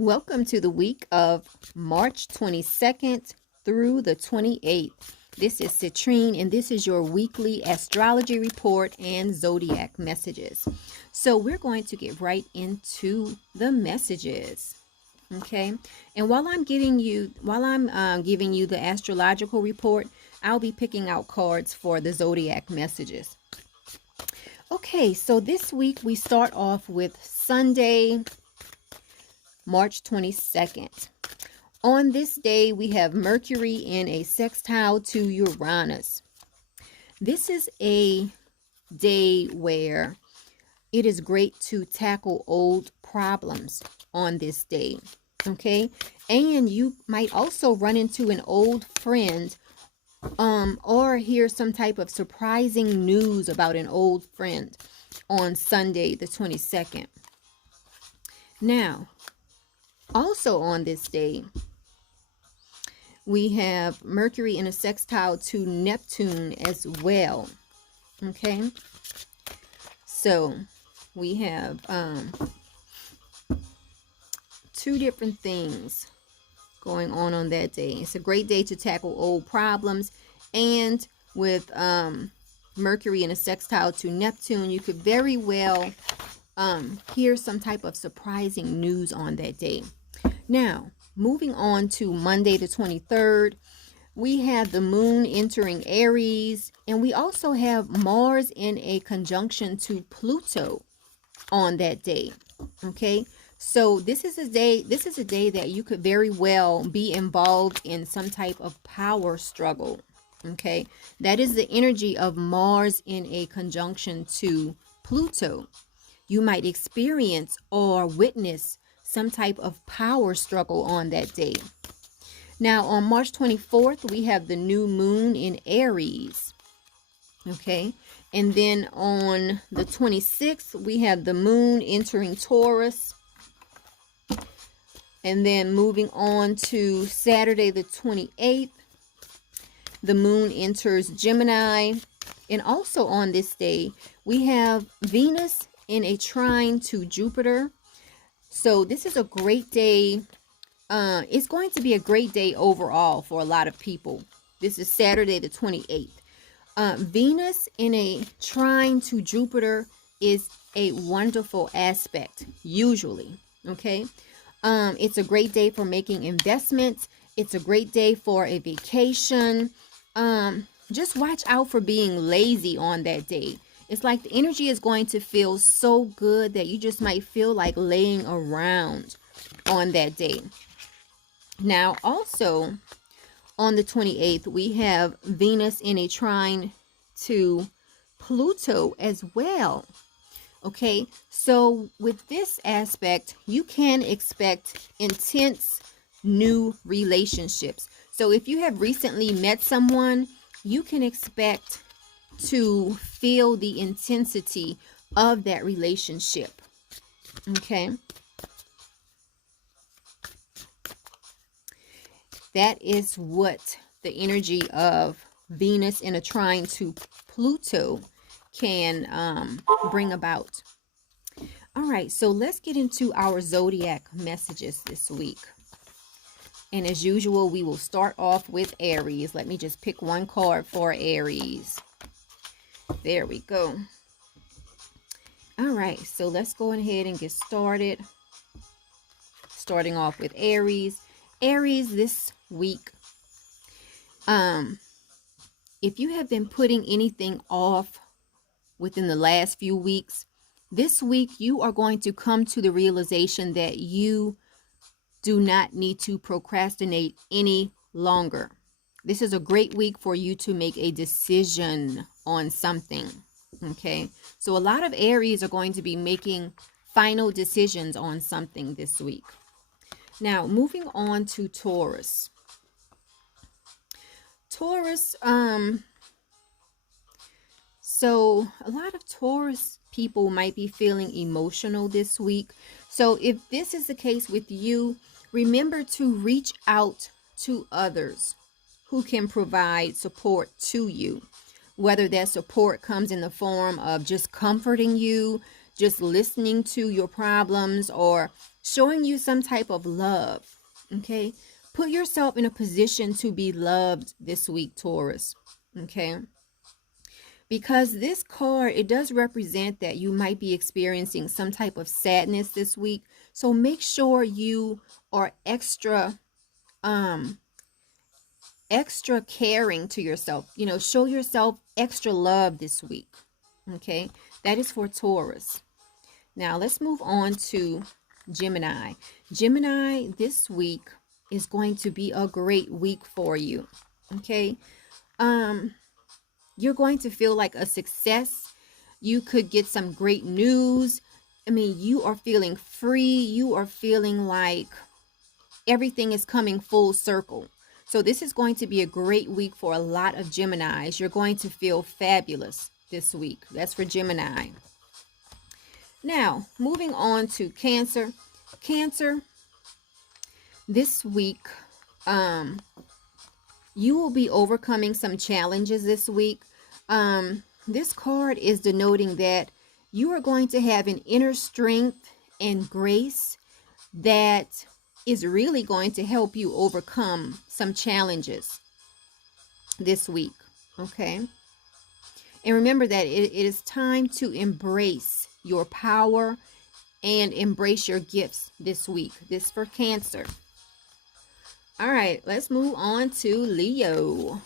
Welcome to the week of March 22nd through the 28th. This is Citrine, and this is your weekly astrology report and zodiac messages. So we're going to get right into the messages. Okay, and while I'm giving you the astrological report, I'll be picking out cards for the zodiac messages. Okay, so this week we start off with Sunday, March 22nd. On this day, we have Mercury in a sextile to Uranus. This is a day where it is great to tackle old problems on this day, okay? And you might also run into an old friend or hear some type of surprising news about an old friend on Sunday, the 22nd. Now, also on this day, we have Mercury in a sextile to Neptune as well. Okay, so we have two different things going on that day. It's a great day to tackle old problems, and with Mercury in a sextile to Neptune, you could very well hear some type of surprising news on that day. Now, moving on to Monday the 23rd, we have the moon entering Aries, and we also have Mars in a conjunction to Pluto on that day. Okay, so this is a day that you could very well be involved in some type of power struggle. Okay, that is the energy of Mars in a conjunction to Pluto. You might experience or witness some type of power struggle on that day. Now, on March 24th, we have the new moon in Aries. Okay, and then on the 26th, we have the moon entering Taurus. And then moving on to Saturday the 28th, the moon enters Gemini. And also on this day, we have Venus in a trine to Jupiter. So this is a great day. It's going to be a great day overall for a lot of people. This is Saturday the 28th. Venus in a trine to Jupiter is a wonderful aspect, usually. Okay. It's a great day for making investments. It's a great day for a vacation. Just watch out for being lazy on that day. It's like the energy is going to feel so good that you just might feel like laying around on that day. Now, also on the 28th, we have Venus in a trine to Pluto as well. Okay, so with this aspect, you can expect intense new relationships. So if you have recently met someone, you can expect to feel the intensity of that relationship. Okay, that is what the energy of Venus in a trine to Pluto can bring about. All right, so let's get into our zodiac messages this week. And as usual, we will start off with Aries. Let me just pick one card for Aries. There we go. All right, so let's go ahead and get started. Starting off with Aries. Aries, this week, if you have been putting anything off within the last few weeks, this week you are going to come to the realization that you do not need to procrastinate any longer. This is a great week for you to make a decision on something. Okay, so a lot of Aries are going to be making final decisions on something this week. Now, moving on to Taurus. Taurus, so a lot of Taurus people might be feeling emotional this week. So if this is the case with you, remember to reach out to others who can provide support to you. Whether that support comes in the form of just comforting you, just listening to your problems or showing you some type of love. Okay, put yourself in a position to be loved this week, Taurus. Okay, because this card, it does represent that you might be experiencing some type of sadness this week. So make sure you are extra caring to yourself. You know, show yourself extra love this week. Okay, that is for Taurus. Now let's move on to Gemini. Gemini, this week is going to be a great week for you. Okay, you're going to feel like a success. You could get some great news. I mean, you are feeling free. You are feeling like everything is coming full circle. So this is going to be a great week for a lot of Geminis. You're going to feel fabulous this week. That's for Gemini. Now, moving on to Cancer. Cancer, this week, you will be overcoming some challenges this week. This card is denoting that you are going to have an inner strength and grace that is really going to help you overcome some challenges this week. Okay, and remember that it is time to embrace your power and embrace your gifts this week. This for Cancer. All right, let's move on to Leo.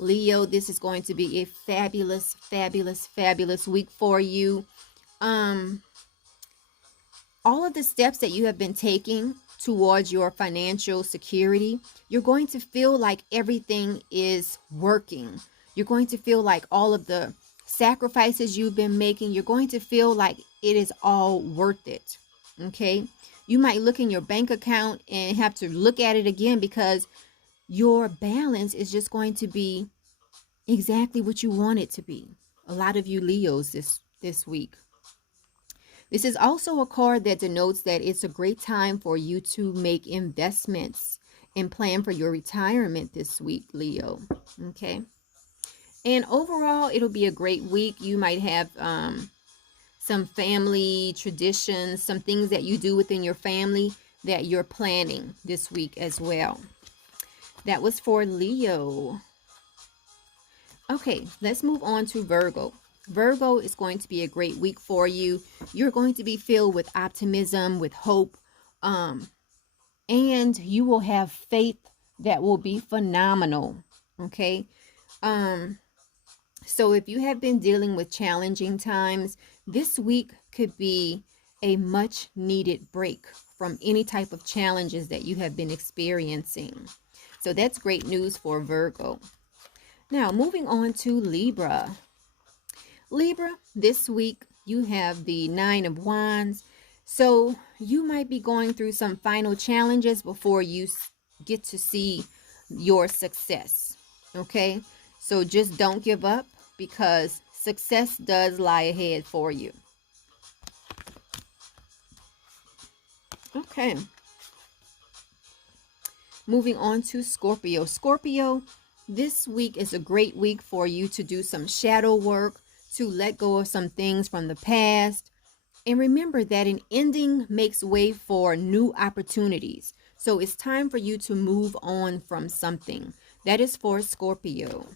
Leo, this is going to be a fabulous, fabulous, fabulous week for you. All of the steps that you have been taking towards your financial security, you're going to feel like everything is working. You're going to feel like all of the sacrifices you've been making, you're going to feel like it is all worth it. Okay, you might look in your bank account and have to look at it again because your balance is just going to be exactly what you want it to be. A lot of you Leos this week. This is also a card that denotes that it's a great time for you to make investments and plan for your retirement this week, Leo. Okay. And overall, it'll be a great week. You might have some family traditions, some things that you do within your family that you're planning this week as well. That was for Leo. Okay, let's move on to Virgo. Virgo is going to be a great week for you. You're going to be filled with optimism, with hope, and you will have faith that will be phenomenal. Okay. So if you have been dealing with challenging times, this week could be a much needed break from any type of challenges that you have been experiencing. So that's great news for Virgo. Now, moving on to Libra. Libra, this week you have the 9 of Wands. So you might be going through some final challenges before you get to see your success. Okay, so just don't give up because success does lie ahead for you. Okay. Moving on to Scorpio. Scorpio, this week is a great week for you to do some shadow work, to let go of some things from the past. And remember that an ending makes way for new opportunities. So it's time for you to move on from something. That is for Scorpio.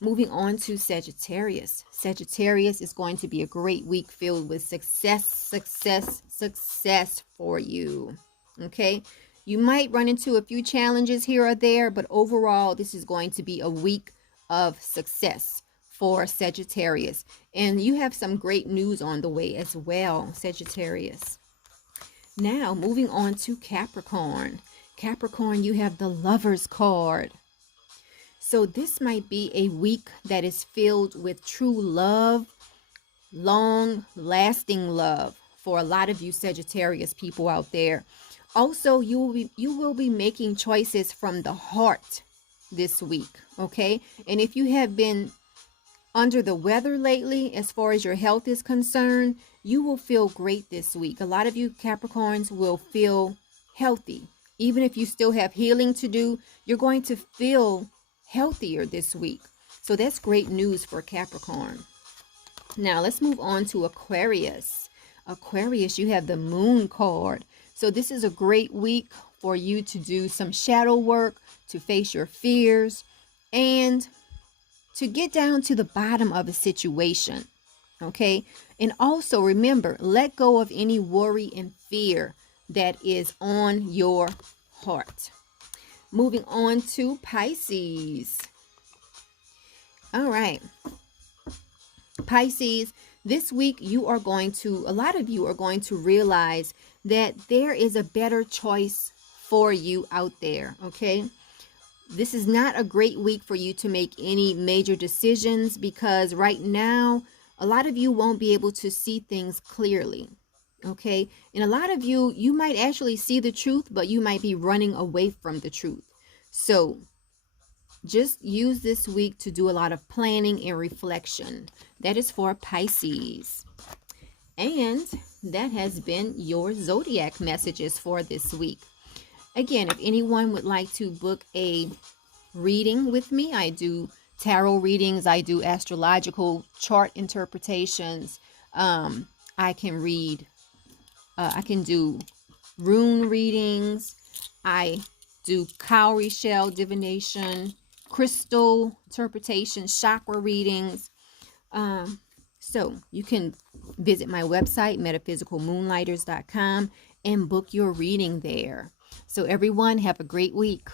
Moving on to Sagittarius. Sagittarius is going to be a great week filled with success, success, success for you. Okay? You might run into a few challenges here or there, but overall, this is going to be a week of success for Sagittarius. And you have some great news on the way as well, Sagittarius. Now, moving on to Capricorn. Capricorn, you have the Lover's card. So this might be a week that is filled with true love, long-lasting love for a lot of you Sagittarius people out there. Also, you will be making choices from the heart this week, okay? And if you have been under the weather lately, as far as your health is concerned, you will feel great this week. A lot of you Capricorns will feel healthy. Even if you still have healing to do, you're going to feel healthier this week. So that's great news for Capricorn. Now let's move on to Aquarius. Aquarius, you have the Moon card. So this is a great week for you to do some shadow work, to face your fears, and to get down to the bottom of a situation. Okay? And also remember, let go of any worry and fear that is on your heart. Moving on to Pisces. All right. Pisces, this week a lot of you are going to realize that there is a better choice for you out there, okay? This is not a great week for you to make any major decisions because right now, a lot of you won't be able to see things clearly, okay? And a lot of you might actually see the truth, but you might be running away from the truth. So just use this week to do a lot of planning and reflection. That is for Pisces. And that has been your zodiac messages for this week. Again, if anyone would like to book a reading with me, I do tarot readings, I do astrological chart interpretations. I can do rune readings. I do cowrie shell divination, crystal interpretation, chakra readings. So you can visit my website, MetaphysicalMoonlighters.com, and book your reading there. So everyone, have a great week.